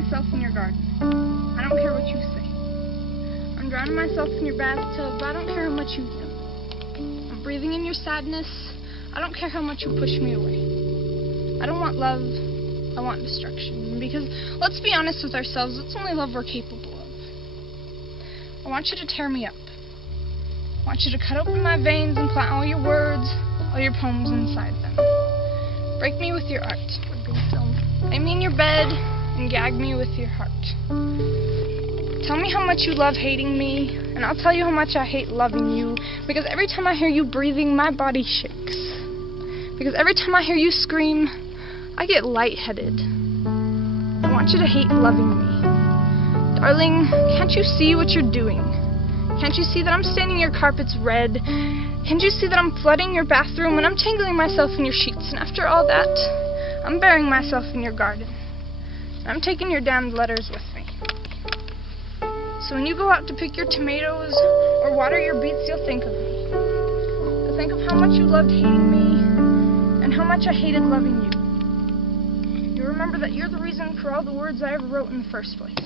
myself in your garden. I don't care what you say. I'm drowning myself in your bathtub, but I don't care how much you do. I'm breathing in your sadness. I don't care how much you push me away. I don't want love. I want destruction. Because, let's be honest with ourselves, it's only love we're capable of. I want you to tear me up. I want you to cut open my veins and plant all your words, all your poems inside them. Break me with your art. Lay me in your bed and gag me with your heart. Tell me how much you love hating me, and I'll tell you how much I hate loving you, because every time I hear you breathing, my body shakes. Because every time I hear you scream, I get lightheaded. I want you to hate loving me. Darling, can't you see what you're doing? Can't you see that I'm staining your carpets red? Can't you see that I'm flooding your bathroom and I'm tangling myself in your sheets? And after all that, I'm burying myself in your garden. And I'm taking your damned letters with me. So when you go out to pick your tomatoes or water your beets, you'll think of me. You'll think of how much you loved hating me and how much I hated loving you. You'll remember that you're the reason for all the words I ever wrote in the first place.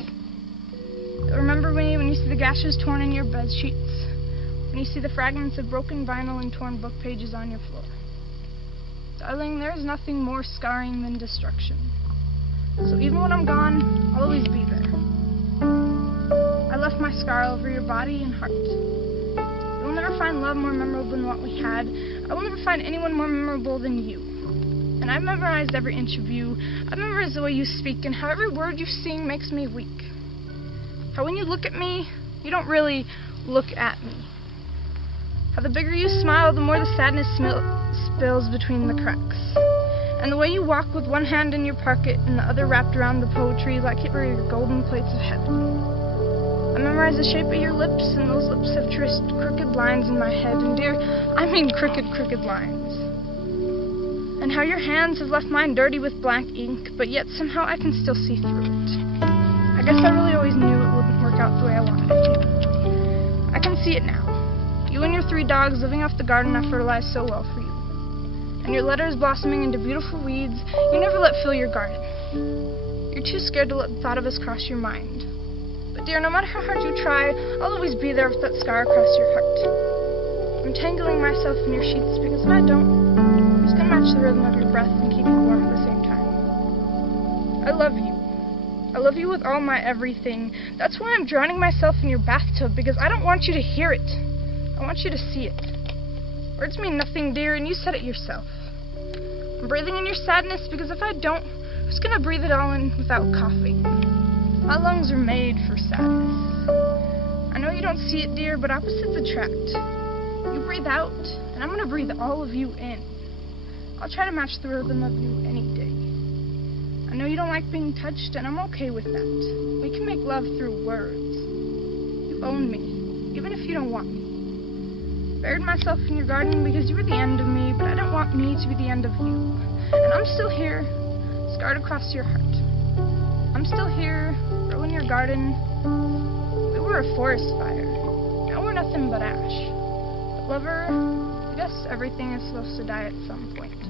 You'll remember me when you see the gashes torn in your bed sheets, when you see the fragments of broken vinyl and torn book pages on your floor. Darling, there is nothing more scarring than destruction. So even when I'm gone, I'll always be there. I left my scar over your body and heart. You will never find love more memorable than what we had. I will never find anyone more memorable than you. And I've memorized every inch of you. I've memorized the way you speak and how every word you sing makes me weak. How when you look at me, you don't really look at me. How the bigger you smile, the more the sadness spills between the cracks. And the way you walk with one hand in your pocket and the other wrapped around the poetry like it were your golden plates of heaven. I memorize the shape of your lips, and those lips have traced crooked lines in my head. And dear, I mean crooked lines. And how your hands have left mine dirty with black ink, but yet somehow I can still see through it. I guess I really always knew it wouldn't work out the way I wanted it to. I can see it now. You and your 3 dogs living off the garden I fertilized so well for you. And your letters blossoming into beautiful weeds you never let fill your garden. You're too scared to let the thought of us cross your mind. But dear, no matter how hard you try, I'll always be there with that scar across your heart. I'm tangling myself in your sheets because if I don't, I'm just going to match the rhythm of your breath and keep you warm at the same time. I love you. I love you with all my everything. That's why I'm drowning myself in your bathtub, because I don't want you to hear it. I want you to see it. Words mean nothing, dear, and you said it yourself. I'm breathing in your sadness because if I don't, who's going to breathe it all in without coughing? My lungs are made for sadness. I know you don't see it, dear, but opposites attract. You breathe out, and I'm going to breathe all of you in. I'll try to match the rhythm of you any day. I know you don't like being touched, and I'm okay with that. We can make love through words. You own me, even if you don't want me. Buried myself in your garden because you were the end of me, but I don't want me to be the end of you. And I'm still here, scarred across your heart. I'm still here, growing your garden. We were a forest fire. Now we're nothing but ash. But lover, I guess everything is supposed to die at some point.